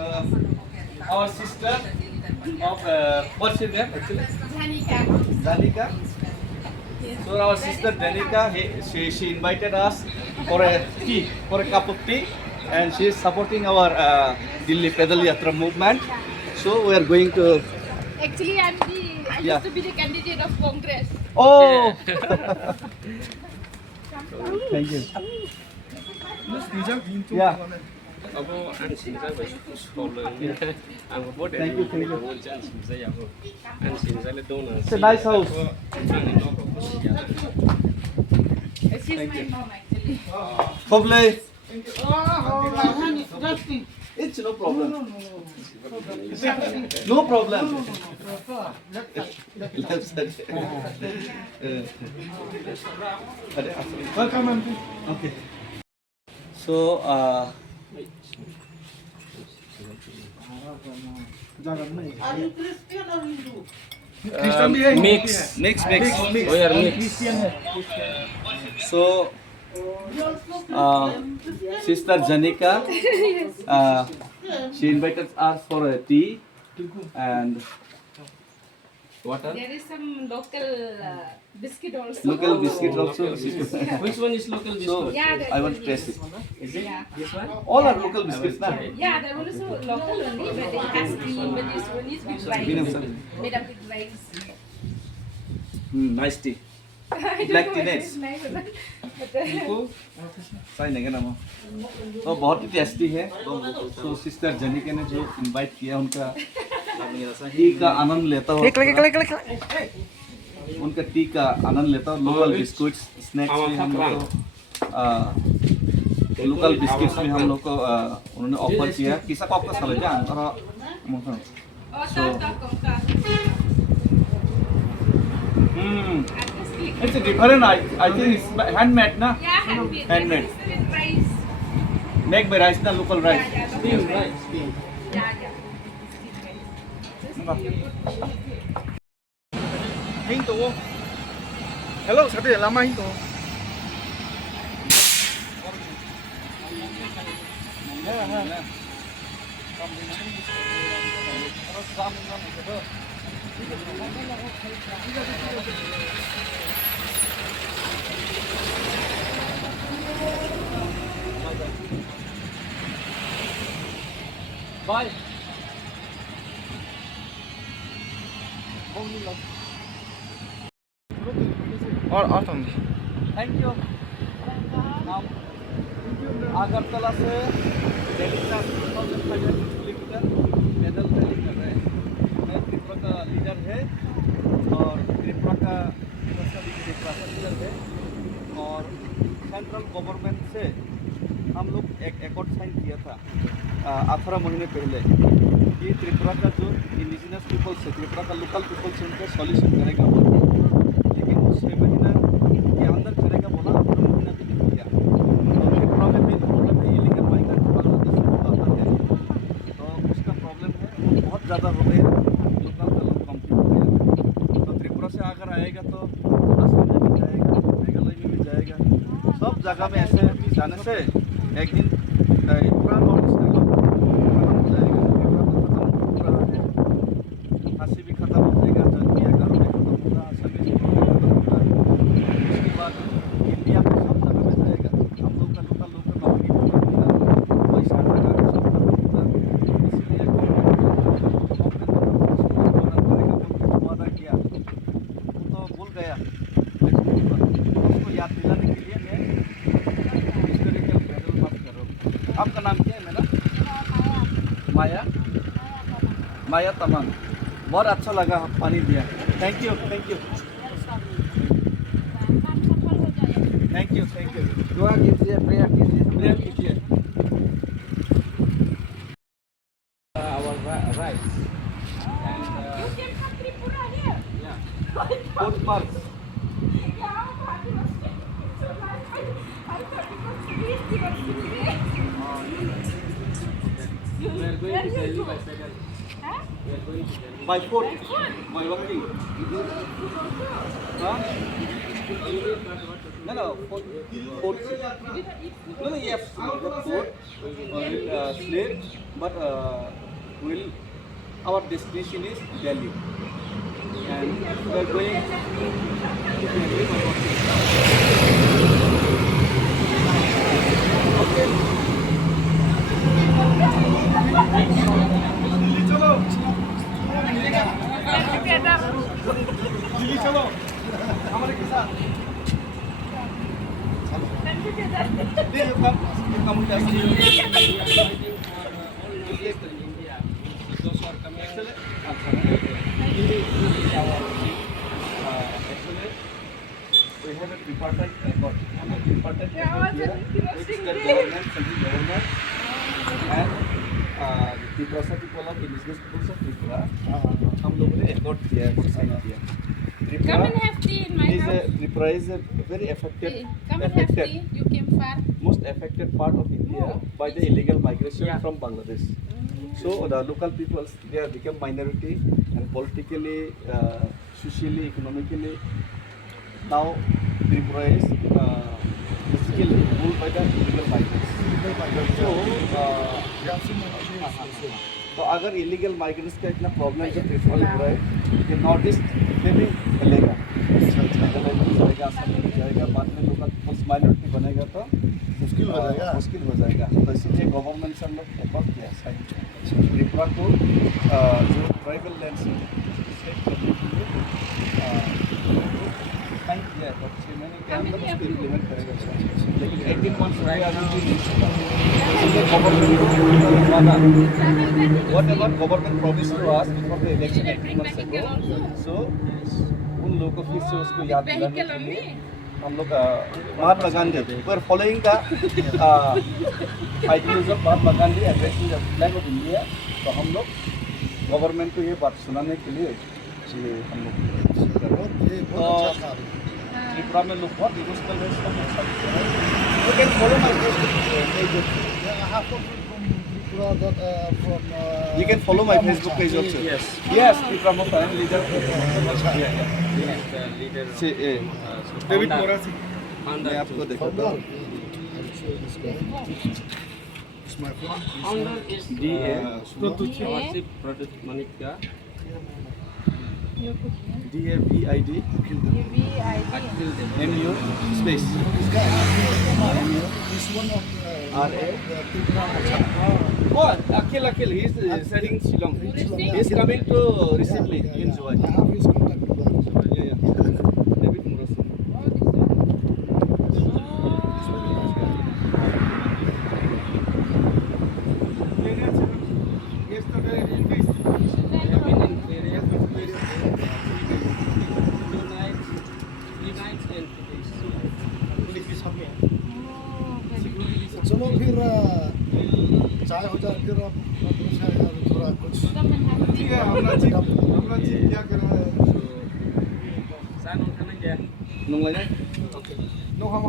our sister of what's your name actually? Danika. So our sister Danika, she invited us for a tea, for a cup of tea, and she is supporting our Delhi Pedal Yatra movement. So we are going to. Actually, I Yeah. used to be the candidate of Congress. Oh. Thank you. Yeah. Aku an xin ra với số lượng anh có bố để Thank you, thank you. muốn chân xin ra nhau anh xin ra lên đâu It's a nice house. anh nó có She's my mom, actually. Hopefully. It's no problem. No problem. Left side. Welcome, auntie. Okay. So, mix mix. we are mix So, Sister Janika, she invited us for a tea and water. There is some local biscuit also. Local biscuit also. which one is local So, biscuit Yeah, that I one, want to taste it. is it Yeah. this one All are local biscuits, na? Yeah, that one is local only, but it has cream, but this one is with rice. Made up with rice. Nice tea. I don't Black know tea whether nice. it's nice or not. But, सही नहीं ना तो बहुत ही tasty है तो sister जनिका ने जो इनवाइट किया उनका टी का आनंद लेता हूँ उनका टी का आनंद लेता हूँ लोकल बिस्कुट्स स्नैक्स में हम लोग को लोकल बिस्किट्स में हम लोग को उन्होंने ऑफर किया किसा को आपका साले जान और oh, So- it's a different I think it's handmade na yeah, handmade. Handmade. That one is with rice. make by rice na local rice Yeah, yeah, steam local right steam Yeah, yeah. Hinto. Hello, sabi lama hinto. Bye. और तुम thank you हम अगरतला से दिल्ली तक 2500 kilometre पैदल rally कर रहे हैं मैं त्रिपुरा का लीडर है और त्रिपुरा का त्रिपुरा का लीडर है और सेंट्रल गवर्नमेंट से हम लोग एक एकॉर्ड साइन किया था 18 महीने पहले कि त्रिपुरा का जो इंडिजिनस पीपल्स है त्रिपुरा का लोकल पीपल्स है उनका सॉल्यूशन करेगा लेकिन वो 6 महीना के अंदर करेगा बोला 18 महीना भी नहीं किया तो त्रिपुरा में मेन प्रॉब्लम है इलीगल माइग्रेंट बांग्लादेश से आता है तो उसका प्रॉब्लम है वो बहुत ज़्यादा हो गया लोकल का लोग कम्प्लीट हो गया तो त्रिपुरा से अगर आएगा तो असम में भी जाएगा मेघालय में भी जाएगा सब जगह में ऐसे जाने से एक दिन पूरा नॉर्थ ईस्ट का लोग खत्म हो जाएगा त्रिपुरा तो खत्म पूरा खांसी भी खत्म हो जाएगा जंगिया गारो भी खत्म होगा असम में भी खत्म होगा उसके बाद इंडिया में सब जगह में जाएगा हम लोग का लोकल नौकरी भी खत्म होगा पैसा टका सब खत्म होगा इसीलिए गवर्नमेंट वादा किया वो तो भूल गया लेकिन उसको याद दिलाने के लिए मैं हिस्टोरिकल पैदल मार्च कर रहा हूँ आपका नाम क्या है मैडम माया माया तमाम बहुत अच्छा लगा पानी दिया थैंक यू दुआ कीजिए प्रेयर कीजिए our rice and You came from Tripura here? yeah food parks Yeah, but it was so nice. I thought it was tasty or sweet. we are going Where to you Delhi go? by second Huh? we are going to Delhi by foot By foot? by walking huh No, food. No, yes, not food. We'll sleep, but our destination is Delhi, and we're going to Delhi by Delhi चलो हमारे के साथ come with us. Those are coming. Actually, we have a tripartite accord. Tripartite accord here with state government, central government, and the Tripura people of indigenous peoples of Tripura. हम लोगों ने accord किया है, sign किया. Come and have tea in my house. Tripura is a very affected, Come and have tea. You came far. most affected part of India by the illegal migration from Bangladesh. So the local peoples, they have become minority and politically, socially, economically. Now Tripura is basically ruled by the illegal migrants. तो अगर illegal migrants का इतना problem जब त्रिपुरा में हो रहा है कि नॉर्थ ईस्ट में भी फैलेगा, जाएगा, असम में भी जाएगा, बाद में लोकल पीपल्स माइनॉरिटी बनेगा तो मुश्किल हो जाएगा। तो इसीलिए गवर्नमेंट से हम लोग एफर्ट किया साइन त्रिपुरा को जो ट्राइबल लैंड से करने के लिए साइन किया है। तो 6 महीने के अंदर उसको इम्प्लीमेंट करेगा। लेकिन 18 months हो गया अभी भी whatever government promised to us before the election 18 months ago, so उन लोगों को फिर से उसको याद दिलाने के लिए हम लोग महात्मा गांधी पर फॉलोइंग का ideology of Mahatma Gandhi addressing the flag of India. तो हम लोग गवर्नमेंट को ये बात सुनाने के लिए ये हम लोग तो त्रिपुरा में लोग बहुत इमोशनल है। You can follow my Facebook page. You can follow my Facebook page also. Yes. Yes, Tripura Mofa, I am leader. He is the leader of See, David Morasi. founder मैं आपको to- दिखाता हूँ. founder is DA. our chief product Manika. DAVID Akil Dev. MU space RA. Oh, Akil, he is studying in Shillong. He is coming to receive me in July. Yeah. David Morasi. चलो फिर चाय हो जाए फिर आप थोड़ा कुछ Come and have tea. हमारा चीज क्या कर रहा है? Saan ang kanang dyan? Nung lagi? No हम